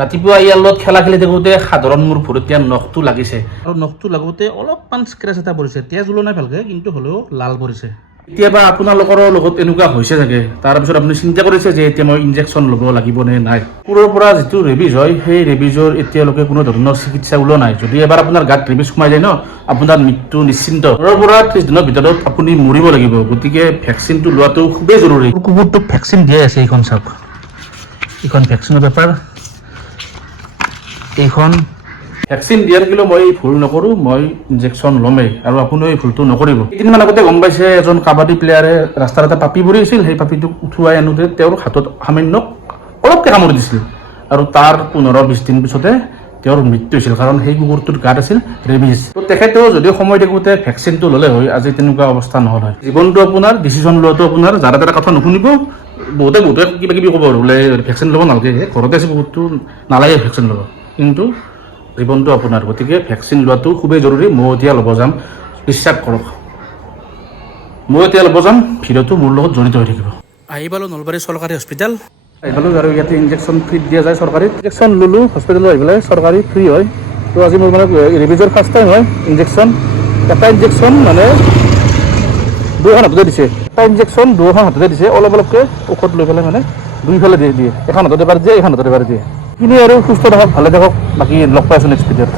ৰাতিপুৱা ইয়াৰ লগত খেলা খেলি থাকোঁতে সাধাৰণ মোৰ ভৰিত এতিয়া নখটো লাগিছে আৰু নখটো লাগোঁতে অলপমান স্ক্ৰেচ এটা পৰিছে, তেজ ওলোৱা নাই ভালকৈ, কিন্তু হ'লেও লাল পৰিছে। কেতিয়াবা আপোনালোকৰ লগত এনেকুৱা হৈছে চাগে, তাৰপিছত আপুনি চিন্তা কৰিছে যে এতিয়া মই ইনজেকশ্যন ল'ব লাগিব নে নাই। কুকুৰৰ পৰা যিটো ৰেবিজ হয়, সেই ৰেবিজৰ এতিয়ালৈকে কোনো ধৰণৰ চিকিৎসা ওলোৱা নাই। যদি এবাৰ আপোনাৰ গাত ৰেবিজ সোমাই যায় ন, আপোনাৰ মৃত্যু নিশ্চিন্ত। 15 পৰা 30 দিনৰ ভিতৰত আপুনি মৰিব লাগিব। গতিকে ভেকচিনটো লোৱাটো খুবেই জৰুৰী। কুকুৰটোক ভেকচিন দিয়াই আছে, এইখন চাওক, এইখন ভেকচিনৰ পেপাৰ। এইখন ভেকচিন দিয়াৰ কিন্তু মই ভুল নকৰোঁ, মই ইনজেকশ্যন ল'মেই আৰু আপুনিও এই ভুলটো নকৰিব। কেইদিনমান আগতে গম পাইছে এজন কাবাডী প্লেয়াৰে ৰাস্তাত এটা পাপি পৰি আছিল, সেই পাপিটোক উঠুৱাই আনোতে তেওঁৰ হাতত সামান্য অলপকৈ কামুৰি দিছিল আৰু তাৰ 15-20 দিন পিছতে তেওঁৰ মৃত্যু হৈছিল, কাৰণ সেই কুকুৰটোৰ গাত আছিল ৰেবিজ। তো তেখেতেও যদি সময় থাকোঁতে ভেকচিনটো ল'লে হয়, আজি তেনেকুৱা অৱস্থা নহ'ল হয়। জীৱনটো আপোনাৰ, ডিচিশ্যন লোৱাটো আপোনাৰ। যাৰ এটা কথা নুশুনিব, বহুতে কিবা কিবি ক'ব আৰু বোলে ভেকচিন ল'ব নালাগে, ঘৰতে আছে কুকুৰটো, নালাগে ভেকচিন ল'ব, কিন্তু জীৱনটো আপোনাৰ। গতিকে ভেকচিন লোৱাটো খুবেই জৰুৰী। মই এতিয়া ল'ব যাম, বিশ্বাস কৰক, মই এতিয়া ল'ব যাম। ভিডিঅ'টো মোৰ লগত জড়িত হৈ থাকিব। আহি পালোঁ নলবাৰী চৰকাৰী হস্পিটেল, আহি পালোঁ আৰু ইয়াতে ইনজেকশ্যন ফ্ৰী দিয়া যায় চৰকাৰীত। ইনজেকশ্যন ল'লোঁ হস্পিটেলত আহি পেলাই, চৰকাৰী ফ্ৰী হয়। তো আজি মোৰ মানে ৰেবিজৰ ফাৰ্ষ্ট টাইম হয় ইনজেকশ্যন। এটা ইনজেকশ্যন মানে 2খন হাততে দিছে, এটা ইনজেকশ্যন 2খন হাততে দিছে, অলপ অলপকৈ ঔষধ লৈ পেলাই মানে দুইফালে দিয়ে। এখন হাতত এবাৰ দিয়ে, এখন হাতত এবাৰ দিয়ে। কিনি আৰু সুস্থ থাকক, ভালে থাকক। বাকী লগ পাই আছোঁ নেক্সট ভিডিঅ'ত।